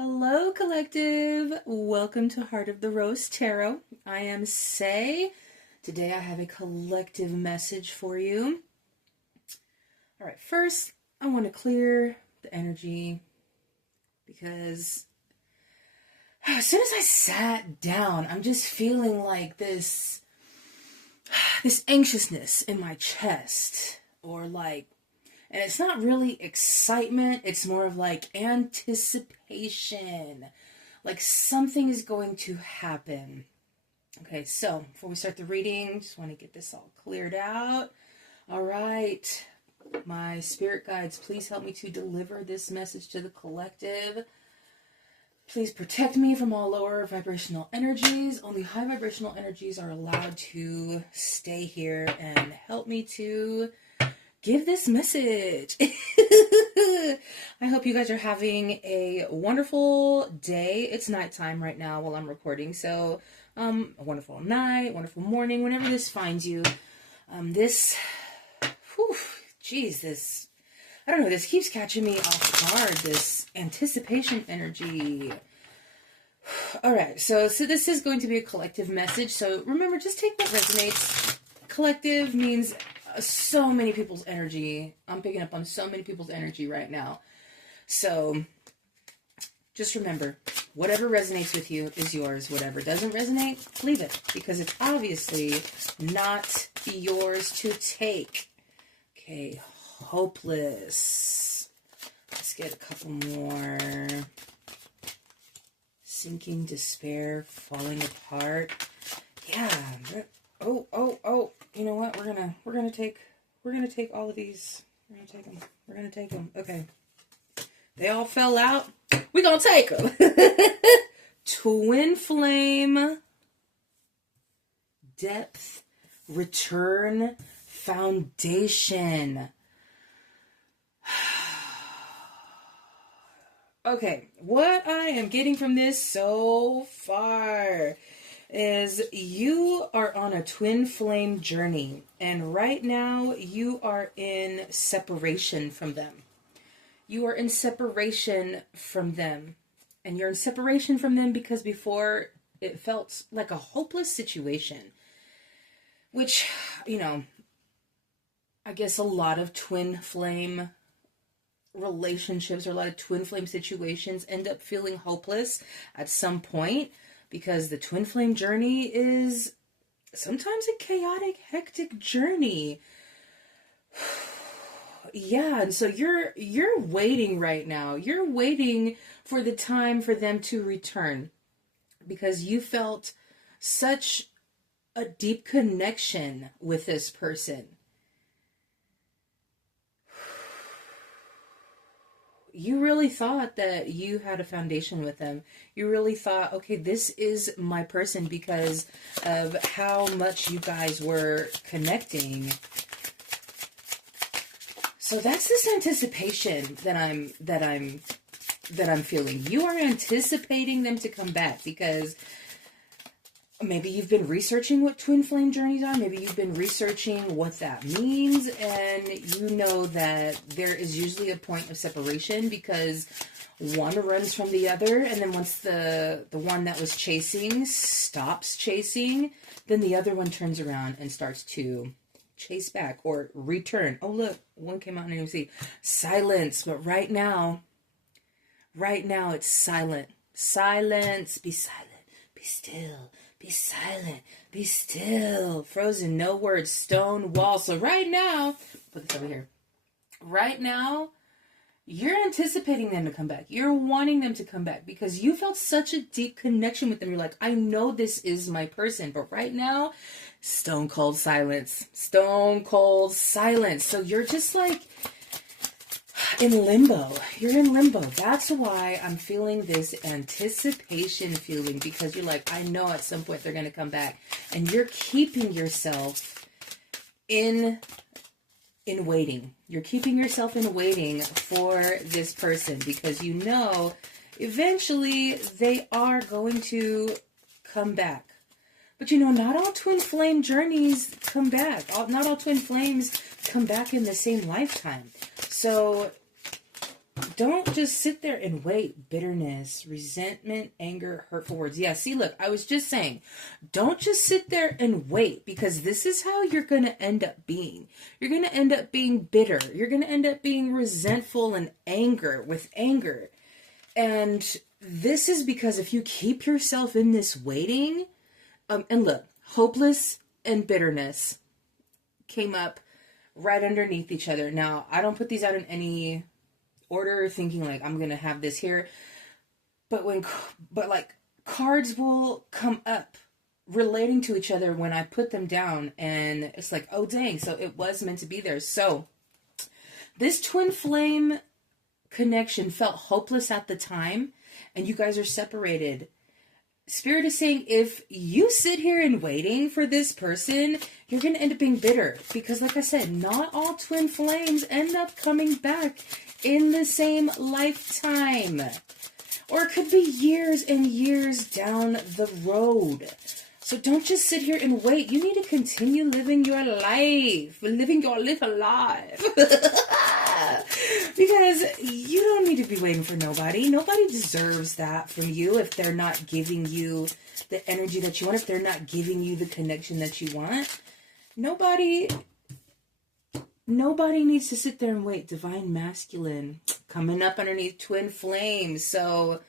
Hello, collective. Welcome to Heart of the Rose Tarot. I am Say. Today I have a collective message for you. All right, first I want to clear the energy because as soon as I sat down, I'm just feeling like this anxiousness in my chest, and it's not really excitement, it's more of like anticipation. Like something is going to happen. Okay, so before we start the reading, just want to get this all cleared out. All right, my spirit guides, please help me to deliver this message to the collective. Please protect me from all lower vibrational energies. Only high vibrational energies are allowed to stay here and help me to give this message. I hope you guys are having a wonderful day. It's nighttime right now while I'm recording, so a wonderful night, wonderful morning, whenever this finds you. This I don't know, this keeps catching me off guard, this anticipation energy. All right, so this is going to be a collective message, so remember, just take what resonates. Collective means so many people's energy. I'm picking up on so many people's energy right now. So just remember, whatever resonates with you is yours. Whatever doesn't resonate, leave it, because it's obviously not yours to take. Okay, hopeless. Let's get a couple more. Sinking, despair, falling apart. Yeah. Oh. You know what? We're gonna take all of these. We're gonna take them. Okay. They all fell out. We're gonna take them. Twin flame. Depth. Return. Foundation. Okay, what I am getting from this so far is you are on a twin flame journey, and right now you are in separation from them. You are in separation from them, and you're in separation from them because before it felt like a hopeless situation, which, I guess a lot of twin flame relationships or a lot of twin flame situations end up feeling hopeless at some point, because the twin flame journey is sometimes a chaotic, hectic journey. Yeah, and so you're waiting right now. You're waiting for the time for them to return, because you felt such a deep connection with this person. You really thought that you had a foundation with them. You really thought, okay, this is my person because of how much you guys were connecting. So that's this anticipation that I'm feeling. You are anticipating them to come back because maybe you've been researching what twin flame journeys are. Maybe you've been researching what that means, and you know that there is usually a point of separation because one runs from the other, and then once the one that was chasing stops chasing, then the other one turns around and starts to chase back or return. Oh, look, one came out and I didn't see. Silence. But right now it's silent. Silence. Be silent. Be still. Be silent. Be still. Frozen. No words. Stone wall. So right now, put this over here. Right now, you're anticipating them to come back. You're wanting them to come back because you felt such a deep connection with them. You're like, I know this is my person. But right now, stone cold silence. Stone cold silence. So you're just like in limbo. You're in limbo. That's why I'm feeling this anticipation feeling, because you're like, I know at some point they're going to come back. And you're keeping yourself in waiting. You're keeping yourself in waiting for this person because you know eventually they are going to come back. But not all twin flame journeys come back. Not all twin flames come back in the same lifetime. So Don't just sit there and wait. Bitterness, resentment, anger, hurtful words. Yeah, see, look, I was just saying, don't just sit there and wait, because this is how you're going to end up being. You're going to end up being bitter. You're going to end up being resentful and with anger. And this is because if you keep yourself in this waiting, and look, hopeless and bitterness came up right underneath each other. Now, I don't put these out in any order thinking like I'm gonna have this here, but like cards will come up relating to each other when I put them down, and it's like, oh dang, so it was meant to be there. So this twin flame connection felt hopeless at the time, and you guys are separated. Spirit is saying if you sit here and waiting for this person, you're going to end up being bitter. Because like I said, not all twin flames end up coming back in the same lifetime. Or it could be years and years down the road. So don't just sit here and wait. You need to continue living your life. Living your life alive. Because you don't need to be waiting for nobody. Nobody deserves that from you if they're not giving you the energy that you want, if they're not giving you the connection that you want. Nobody needs to sit there and wait. Divine masculine coming up underneath twin flames. So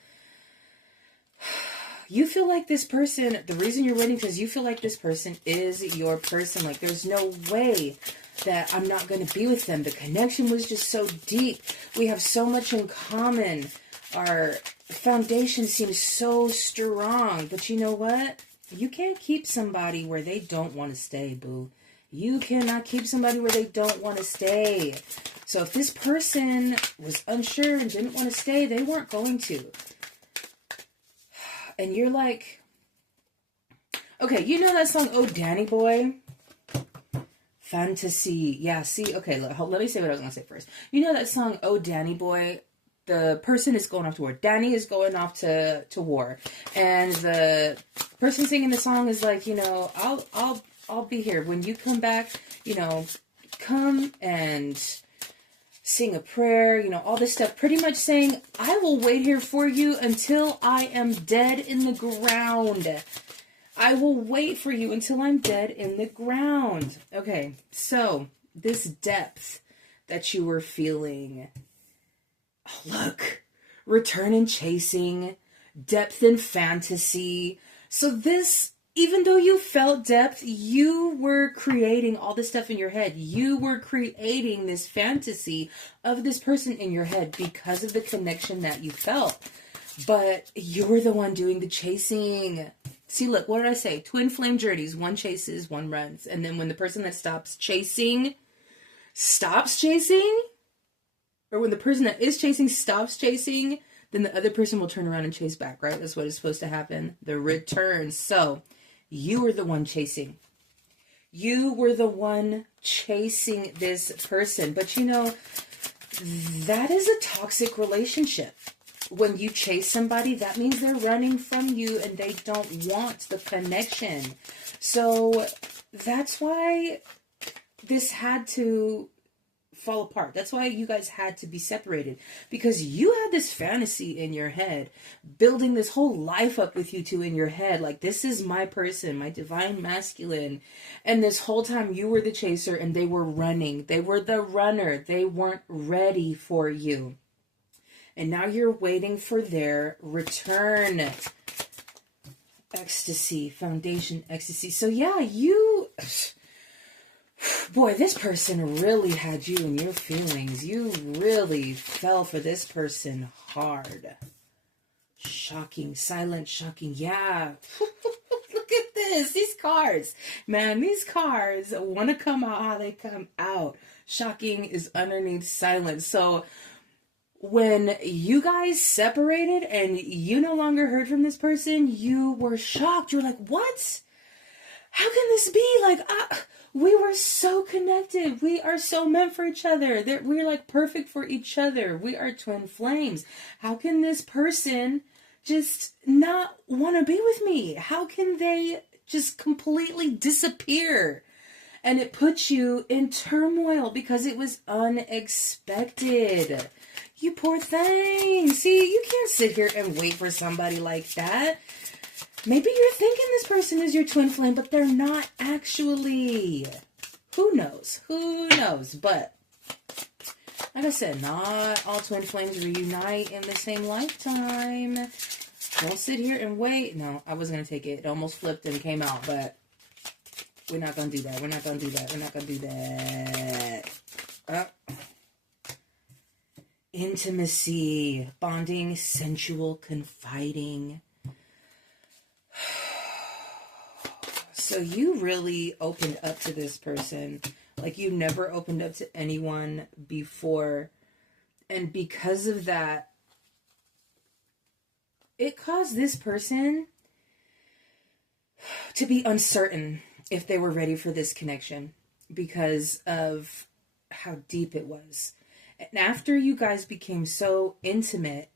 you feel like this person, the reason you're waiting because you feel like this person is your person. Like there's no way that I'm not going to be with them. The connection was just so deep. We have so much in common. Our foundation seems so strong. But you know what? You can't keep somebody where they don't want to stay, boo. You cannot keep somebody where they don't want to stay. So if this person was unsure and didn't want to stay, they weren't going to. And you're like, okay, you know that song, Oh Danny Boy? Fantasy. Yeah, see, okay, let me say what I was going to say first. You know that song, Oh Danny Boy? The person is going off to war. Danny is going off to war. And the person singing the song is like, you know, I'll be here. When you come back, you know, come and sing a prayer, you know, all this stuff. Pretty much saying, I will wait here for you until I am dead in the ground. I will wait for you until I'm dead in the ground. Okay, so this depth that you were feeling. Oh, look, return and chasing, depth and fantasy. So this, even though you felt depth, you were creating all this stuff in your head. You were creating this fantasy of this person in your head because of the connection that you felt. But you're the one doing the chasing. See, look, what did I say? Twin flame journeys. One chases, one runs. And then when the person that stops chasing, or when the person that is chasing stops chasing, then the other person will turn around and chase back, right? That's what is supposed to happen. The return. So you were the one chasing. You were the one chasing this person. But you know, that is a toxic relationship. When you chase somebody, that means they're running from you and they don't want the connection. So that's why this had to fall apart. That's why you guys had to be separated. Because you had this fantasy in your head, building this whole life up with you two in your head. Like, this is my person, my divine masculine. And this whole time you were the chaser and they were running. They were the runner. They weren't ready for you. And now you're waiting for their return. Ecstasy, foundation, ecstasy. So yeah, boy, this person really had you in your feelings. You really fell for this person hard. Shocking, silent, shocking. Yeah. Look at this. These cards. Man, these cards want to come out how they come out. Shocking is underneath silent. So when you guys separated and you no longer heard from this person, you were shocked. You were like, what? How can this be? Like, we were so connected. We are so meant for each other. We're like perfect for each other. We are twin flames. How can this person just not want to be with me? How can they just completely disappear? And it puts you in turmoil because it was unexpected. You poor thing. See, you can't sit here and wait for somebody like that. Maybe you're thinking this person is your twin flame, but they're not actually. Who knows? Who knows? But, like I said, not all twin flames reunite in the same lifetime. Don't sit here and wait. No, I was going to take it. It almost flipped and came out, but we're not going to do that. We're not going to do that. We're not going to do that. Intimacy, bonding, sensual, confiding. So you really opened up to this person like you never opened up to anyone before. And because of that, it caused this person to be uncertain if they were ready for this connection because of how deep it was. And after you guys became so intimate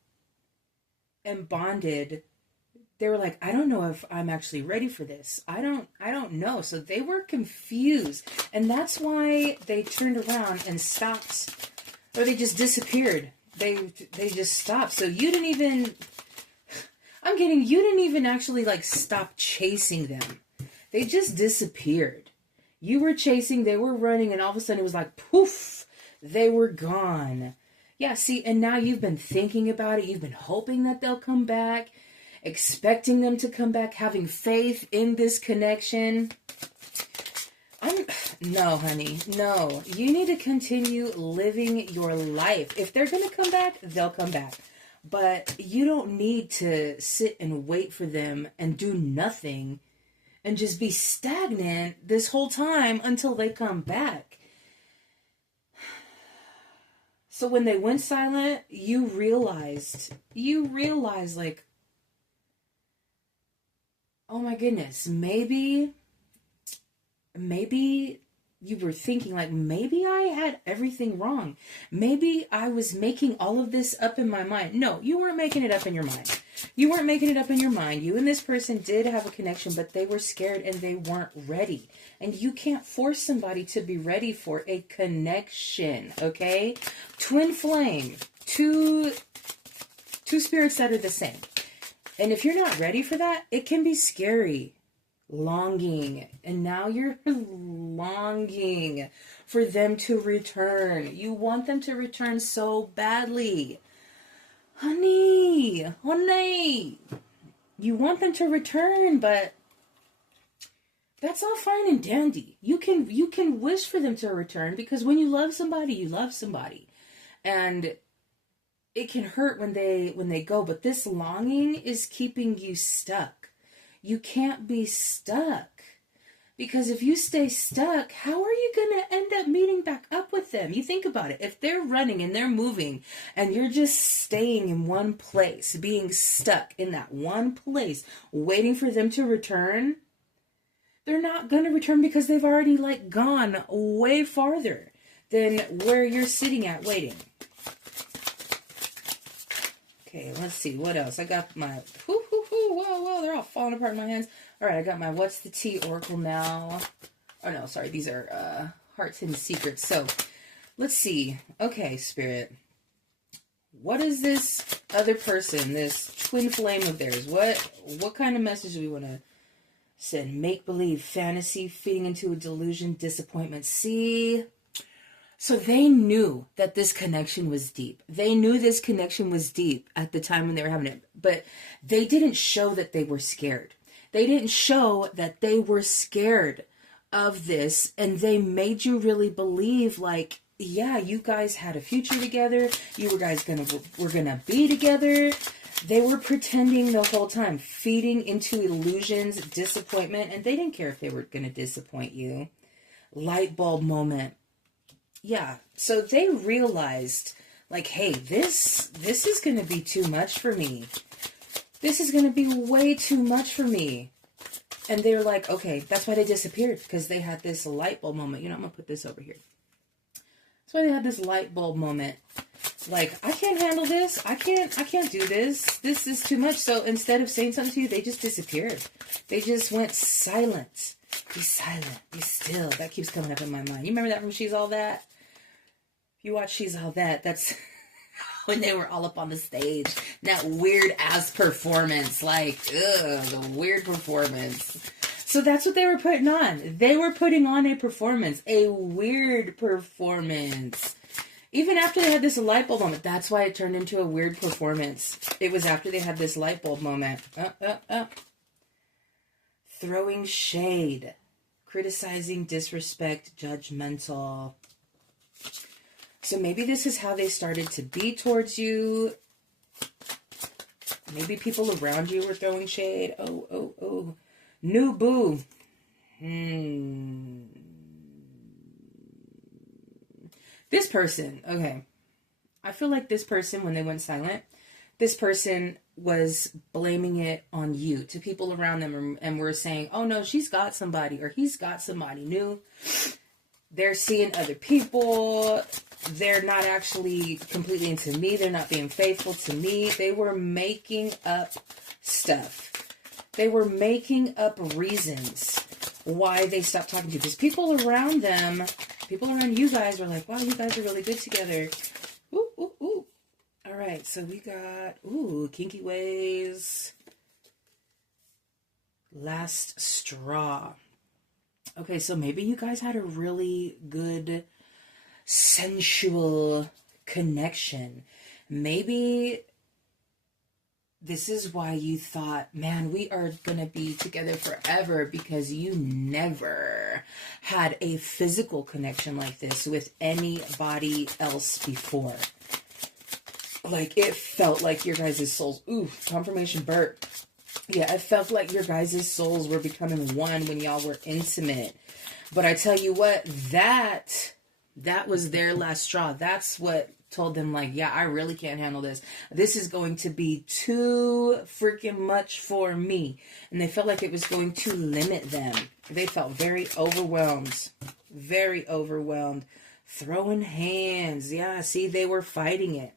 and bonded, they were like, I don't know if I'm actually ready for this. I don't know. So they were confused. And that's why they turned around and stopped. Or they just disappeared. They just stopped. So you didn't even actually like stop chasing them. They just disappeared. You were chasing, they were running, and all of a sudden it was like poof, they were gone. Yeah, see, and now you've been thinking about it. You've been hoping that they'll come back, expecting them to come back, having faith in this connection. No, honey, no. You need to continue living your life. If they're going to come back, they'll come back. But you don't need to sit and wait for them and do nothing and just be stagnant this whole time until they come back. So when they went silent, you realized like, oh my goodness, maybe you were thinking like, maybe I had everything wrong. Maybe I was making all of this up in my mind. No, you weren't making it up in your mind. You weren't making it up in your mind. You and this person did have a connection, but they were scared and they weren't ready. And you can't force somebody to be ready for a connection, okay? Twin flame, two spirits that are the same. And if you're not ready for that, it can be scary. Longing, and now you're longing for them to return. You want them to return so badly. Honey, you want them to return, but that's all fine and dandy. You can wish for them to return, because when you love somebody, you love somebody. And it can hurt when they go, but this longing is keeping you stuck. You can't be stuck, because if you stay stuck, how are you going to end up meeting back up with them? You think about it. If they're running and they're moving and you're just staying in one place, being stuck in that one place, waiting for them to return, they're not going to return because they've already like gone way farther than where you're sitting at waiting. Okay, let's see. What else? I got my... Whoa, they're all falling apart in my hands. All right, I got my What's the Tea Oracle now. Oh, no, sorry. These are Heart's Hidden Secrets. So, let's see. Okay, Spirit. What is this other person, this twin flame of theirs? What kind of message do we want to send? Make-believe, fantasy, feeding into a delusion, disappointment. See... So they knew that this connection was deep. They knew this connection was deep at the time when they were having it. But they didn't show that they were scared. They didn't show that they were scared of this. And they made you really believe like, yeah, you guys had a future together. You were guys were gonna be together. They were pretending the whole time, feeding into illusions, disappointment. And they didn't care if they were gonna disappoint you. Light bulb moment. Yeah, so they realized, like, hey, this is going to be too much for me. This is going to be way too much for me. And they were like, okay, that's why they disappeared, because they had this light bulb moment. You know, I'm going to put this over here. That's why they had this light bulb moment. Like, I can't handle this. I can't do this. This is too much. So instead of saying something to you, they just disappeared. They just went silent. Be silent. Be still. That keeps coming up in my mind. You remember that from She's All That? You watch She's All That, that's when they were all up on the stage. That weird ass performance. Like, ugh, the weird performance. So that's what they were putting on. They were putting on a performance. A weird performance. Even after they had this light bulb moment. That's why it turned into a weird performance. It was after they had this light bulb moment. Throwing shade. Criticizing, disrespect, judgmental. So maybe this is how they started to be towards you. Maybe people around you were throwing shade. Oh. New boo. This person, okay. I feel like this person, when they went silent, this person was blaming it on you, to people around them, and were saying, oh no, she's got somebody, or he's got somebody new. They're seeing other people. They're not actually completely into me. They're not being faithful to me. They were making up stuff. They were making up reasons why they stopped talking to you. Because people around them, people around you guys were like, wow, you guys are really good together. Ooh. All right, so we got, kinky ways. Last straw. Okay, so maybe you guys had a really good sensual connection. Maybe this is why you thought, man, we are going to be together forever, because you never had a physical connection like this with anybody else before. Like, it felt like your guys' souls, confirmation burp. Yeah, it felt like your guys' souls were becoming one when y'all were intimate. But I tell you what, that was their last straw. That's what told them, like, yeah, I really can't handle this. This is going to be too freaking much for me. And they felt like it was going to limit them. They felt very overwhelmed. Very overwhelmed. Throwing hands. Yeah, see, they were fighting it.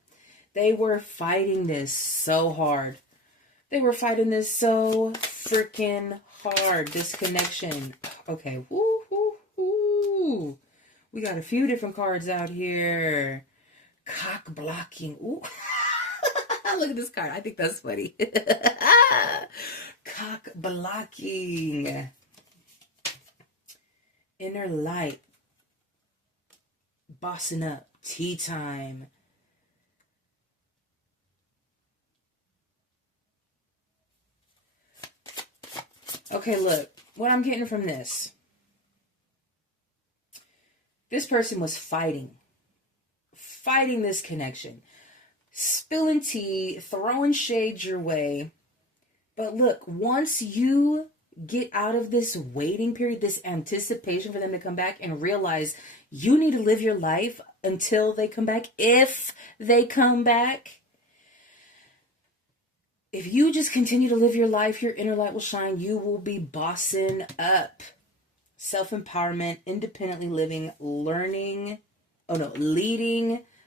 They were fighting this so hard. They were fighting this so freaking hard. This connection. Okay. Woo. We got a few different cards out here. Cock blocking. Ooh. Look at this card. I think that's funny. Cock blocking. Inner light. Bossing up. Tea time. Okay, look. What I'm getting from this. This person was fighting this connection, spilling tea, throwing shade your way. But look, once you get out of this waiting period, this anticipation for them to come back, and realize you need to live your life until they come back, if they come back. If you just continue to live your life, your inner light will shine. You will be bossing up. Self-empowerment, independently living, leading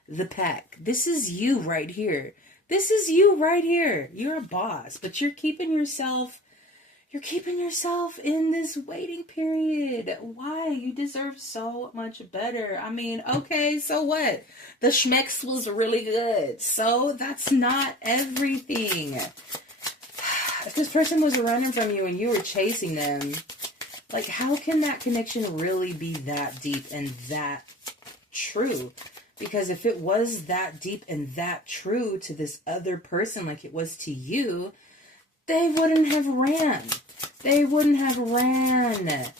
the pack. This is you right here. This is you right here. You're a boss, but you're keeping yourself in this waiting period. Why? You deserve so much better. I mean, okay, so what? The schmex was really good. So that's not everything. If this person was running from you and you were chasing them, like, how can that connection really be that deep and that true? Because if it was that deep and that true to this other person like it was to you, they wouldn't have ran. They wouldn't have ran.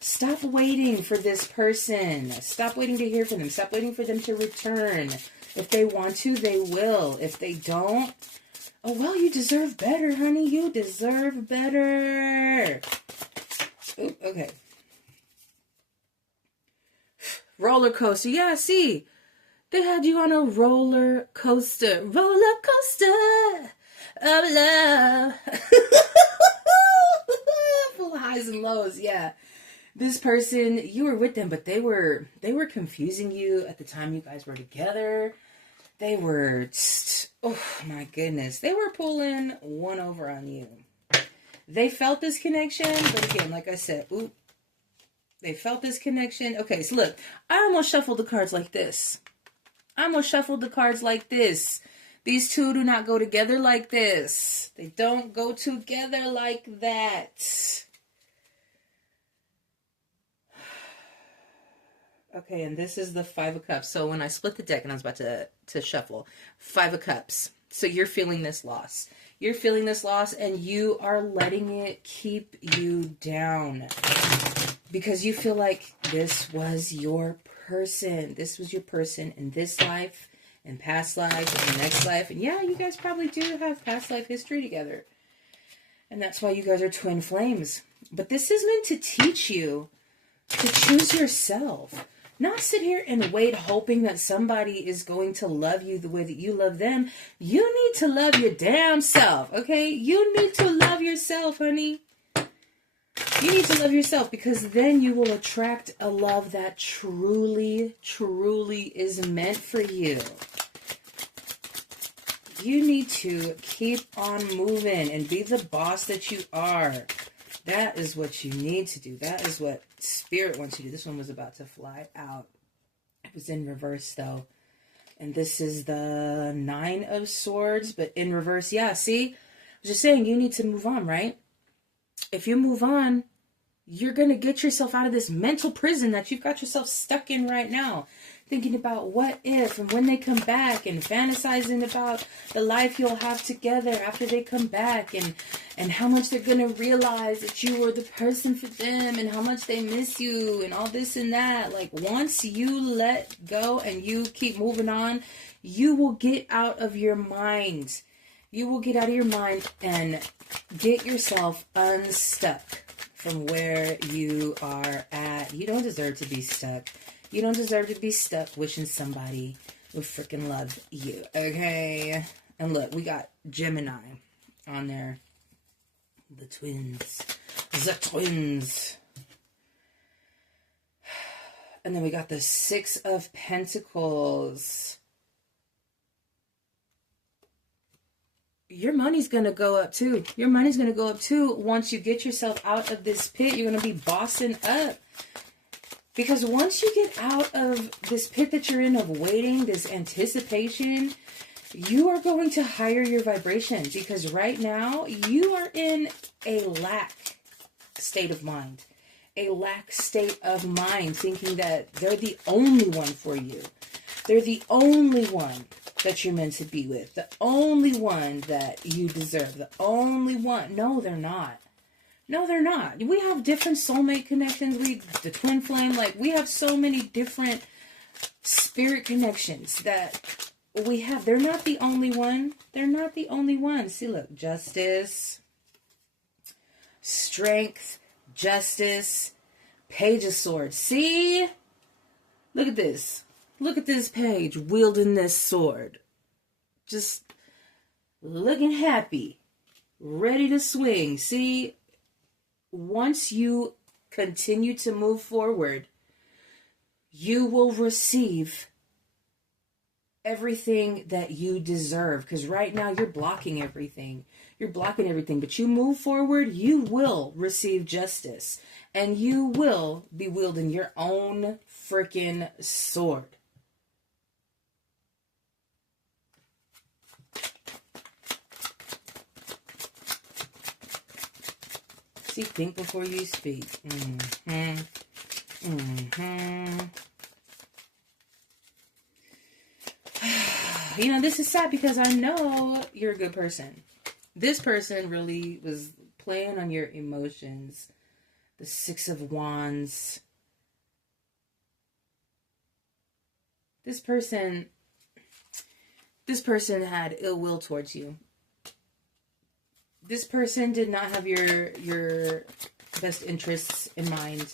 Stop waiting for this person. Stop waiting to hear from them. Stop waiting for them to return. If they want to, they will. If they don't, oh, well, you deserve better, honey. You deserve better. Oop, okay. Roller coaster. Yeah, see. They had you on a roller coaster. Roller coaster of love. Full highs and lows, yeah. This person, you were with them, but they were confusing you at the time you guys were together. They were, oh my goodness. They were pulling one over on you. They felt this connection, but again, like I said, they felt this connection. Okay, so look, I almost shuffled the cards like this. I'm going to shuffle the cards like this. These two do not go together like this. They don't go together like that. Okay, and this is the Five of Cups. So when I split the deck and I was about to shuffle, Five of Cups. So you're feeling this loss. You're feeling this loss and you are letting it keep you down. Because you feel like this was your person. This was your person in this life, in past life, in the next life. And yeah, you guys probably do have past life history together. And that's why you guys are twin flames. But this is meant to teach you to choose yourself. Not sit here and wait hoping that somebody is going to love you the way that you love them. You need to love your damn self, okay? You need to love yourself, honey. You need to love yourself because then you will attract a love that truly, truly is meant for you. You need to keep on moving and be the boss that you are. That is what you need to do. That is what Spirit wants you to do. This one was about to fly out. It was in reverse, though. And this is the Nine of Swords, but in reverse. Yeah, see? I was just saying, you need to move on, right? If you move on, you're going to get yourself out of this mental prison that you've got yourself stuck in right now. Thinking about what if and when they come back and fantasizing about the life you'll have together after they come back and how much they're going to realize that you were the person for them and how much they miss you and all this and that. Like once you let go and you keep moving on, you will get out of your mind. You will get out of your mind and get yourself unstuck from where you are at. You don't deserve to be stuck. You don't deserve to be stuck wishing somebody would freaking love you, okay? And look, we got Gemini on there. The twins. The twins. And then we got the Six of Pentacles. Your money's going to go up too. Your money's going to go up too. Once you get yourself out of this pit, you're going to be bossing up. Because once you get out of this pit that you're in of waiting, this anticipation, you are going to higher your vibration. Because right now, you are in a lack state of mind. A lack state of mind, thinking that they're the only one for you. They're the only one that you're meant to be with. The only one that you deserve. The only one. No, they're not. No, they're not. We have different soulmate connections. The twin flame, like we have so many different spirit connections that we have. They're not the only one. They're not the only one. See, look, justice, strength, justice, Page of Swords. See? Look at this. Look at this page wielding this sword. Just looking happy. Ready to swing. See? Once you continue to move forward, you will receive everything that you deserve. Because right now you're blocking everything. You're blocking everything. But you move forward, you will receive justice. And you will be wielding your own freaking sword. See, think before you speak. You know, this is sad because I know you're a good person. This person really was playing on your emotions. The Six of Wands. This person had ill will towards you. This person did not have your best interests in mind.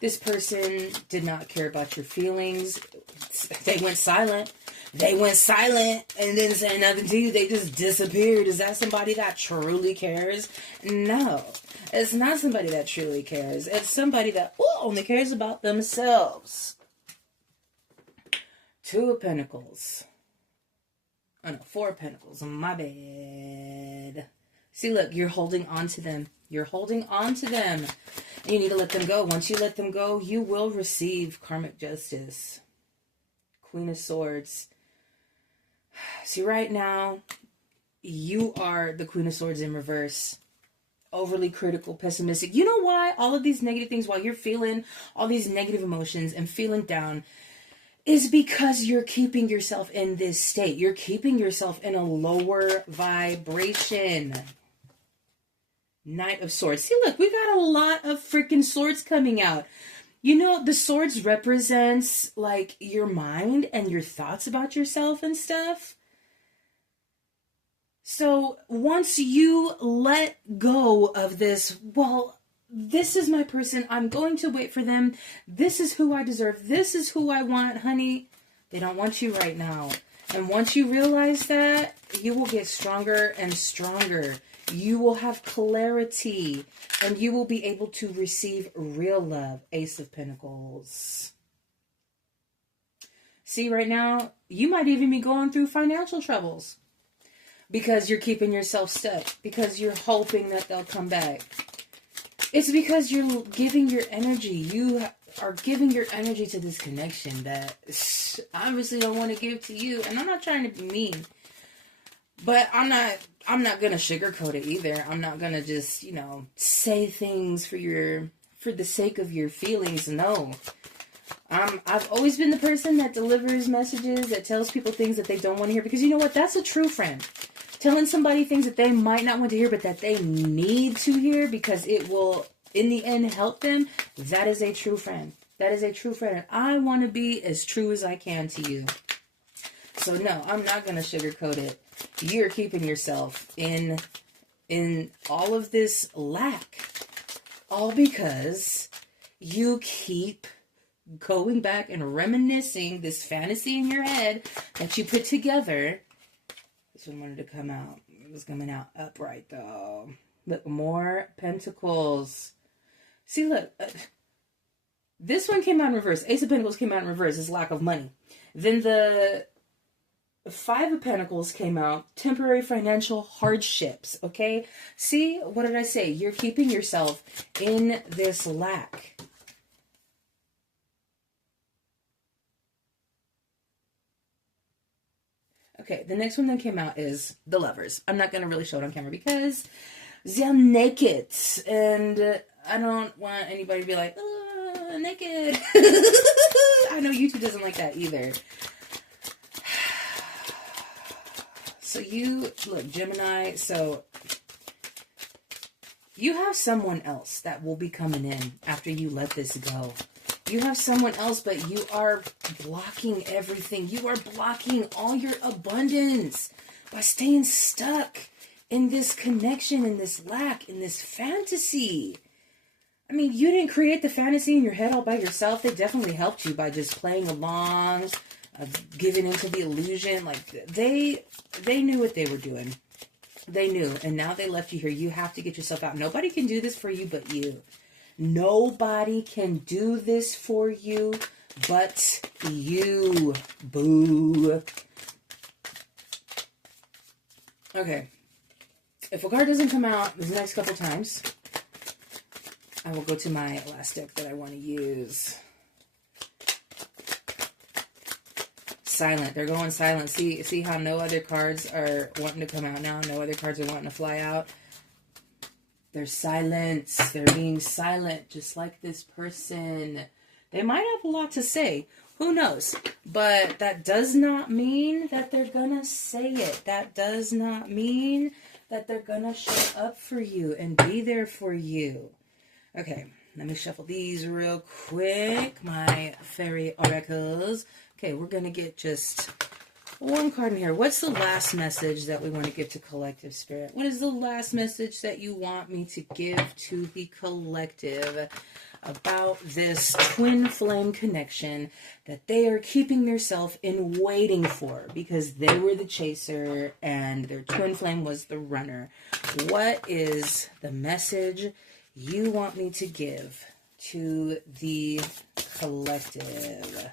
This person did not care about your feelings. They went silent. They went silent and didn't say nothing to you. They just disappeared. Is that somebody that truly cares? No. It's not somebody that truly cares. It's somebody that only cares about themselves. Two of Pentacles. Oh no, Four of Pentacles. My bad. See, look, you're holding on to them. You're holding on to them. And you need to let them go. Once you let them go, you will receive karmic justice. Queen of Swords. See, right now, you are the Queen of Swords in reverse. Overly critical, pessimistic. You know why? All of these negative things, while you're feeling all these negative emotions and feeling down, is because you're keeping yourself in this state. You're keeping yourself in a lower vibration. Knight of Swords. See, look, we got a lot of freaking swords coming out. You know, the swords represents like your mind and your thoughts about yourself and stuff. So once you let go of this, well, this is my person. I'm going to wait for them. This is who I deserve. This is who I want, honey. They don't want you right now. And once you realize that, you will get stronger and stronger. You will have clarity and you will be able to receive real love. Ace of Pentacles. See, right now, you might even be going through financial troubles because you're keeping yourself stuck, because you're hoping that they'll come back. It's because you're giving your energy. You are giving your energy to this connection that obviously don't want to give to you. And I'm not trying to be mean, but I'm not going to sugarcoat it either. I'm not going to just, say things for the sake of your feelings. No. I've always been the person that delivers messages, that tells people things that they don't want to hear, because you know what? That's a true friend. Telling somebody things that they might not want to hear, but that they need to hear because it will, in the end, help them. That is a true friend. That is a true friend. I want to be as true as I can to you. So no, I'm not going to sugarcoat it. You're keeping yourself in all of this lack. All because you keep going back and reminiscing this fantasy in your head that you put together. This one wanted to come out. It was coming out upright, though. Look, more pentacles. See, look. This one came out in reverse. Ace of Pentacles came out in reverse. It's lack of money. Then the Five of Pentacles came out. Temporary financial hardships, okay? See, what did I say? You're keeping yourself in this lack. Okay, the next one that came out is the Lovers. I'm not going to really show it on camera because they're naked. And I don't want anybody to be like, oh, naked. I know YouTube doesn't like that either. So you, look, Gemini, so you have someone else that will be coming in after you let this go. You have someone else, but you are blocking everything. You are blocking all your abundance by staying stuck in this connection, in this lack, in this fantasy. I mean, you didn't create the fantasy in your head all by yourself. They definitely helped you by just playing along, giving into the illusion. Like, they knew what they were doing. They knew, and now they left you here. You have to get yourself out. Nobody can do this for you but you. Nobody can do this for you but you, boo. Okay. If a card doesn't come out the next couple times, I will go to my last deck that I want to use. Silent. They're going silent. See how no other cards are wanting to come out now? No other cards are wanting to fly out? They're silent. They're being silent, just like this person. They might have a lot to say. Who knows? But that does not mean that they're gonna say it. That does not mean that they're gonna show up for you and be there for you. Okay, let me shuffle these real quick. My fairy oracles. Okay, we're gonna get just one card in here. What's the last message that we want to give to collective spirit? What is the last message that you want me to give to the collective about this twin flame connection that they are keeping themselves in waiting for because they were the chaser and their twin flame was the runner? What is the message you want me to give to the collective?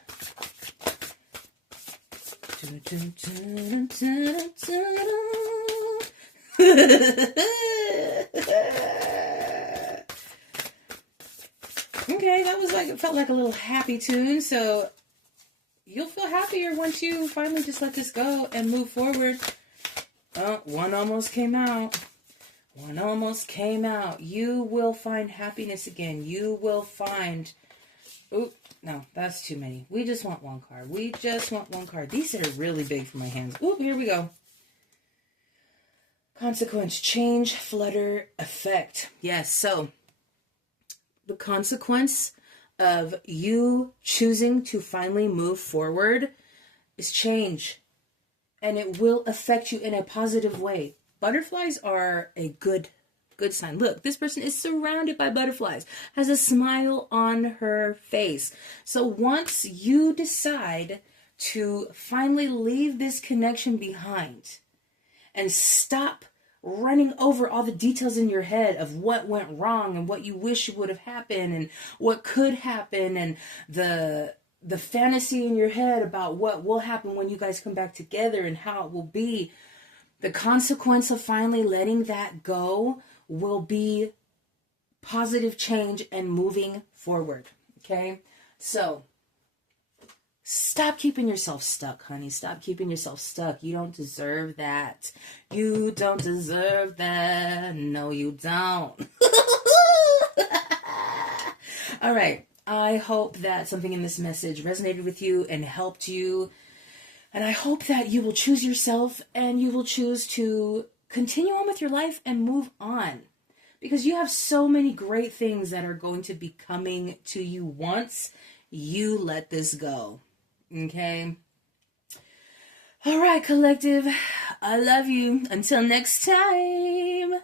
Okay, that was like, it felt like a little happy tune. So you'll feel happier once you finally just let this go and move forward. Oh, one almost came out. One almost came out. You will find happiness again. You will find... Oh, no, that's too many. We just want one card. We just want one card. These are really big for my hands. Oh, here we go. Consequence, change, flutter, effect. Yes, so the consequence of you choosing to finally move forward is change. And it will affect you in a positive way. Butterflies are a good sign. Look, this person is surrounded by butterflies, has a smile on her face. So once you decide to finally leave this connection behind and stop running over all the details in your head of what went wrong and what you wish would have happened and what could happen and the fantasy in your head about what will happen when you guys come back together and how it will be, the consequence of finally letting that go will be positive change and moving forward. Okay? So, stop keeping yourself stuck, honey. Stop keeping yourself stuck. You don't deserve that. You don't deserve that. No, you don't. All right. I hope that something in this message resonated with you and helped you. And I hope that you will choose yourself and you will choose to continue on with your life and move on. Because you have so many great things that are going to be coming to you once you let this go. Okay? All right, collective. I love you. Until next time.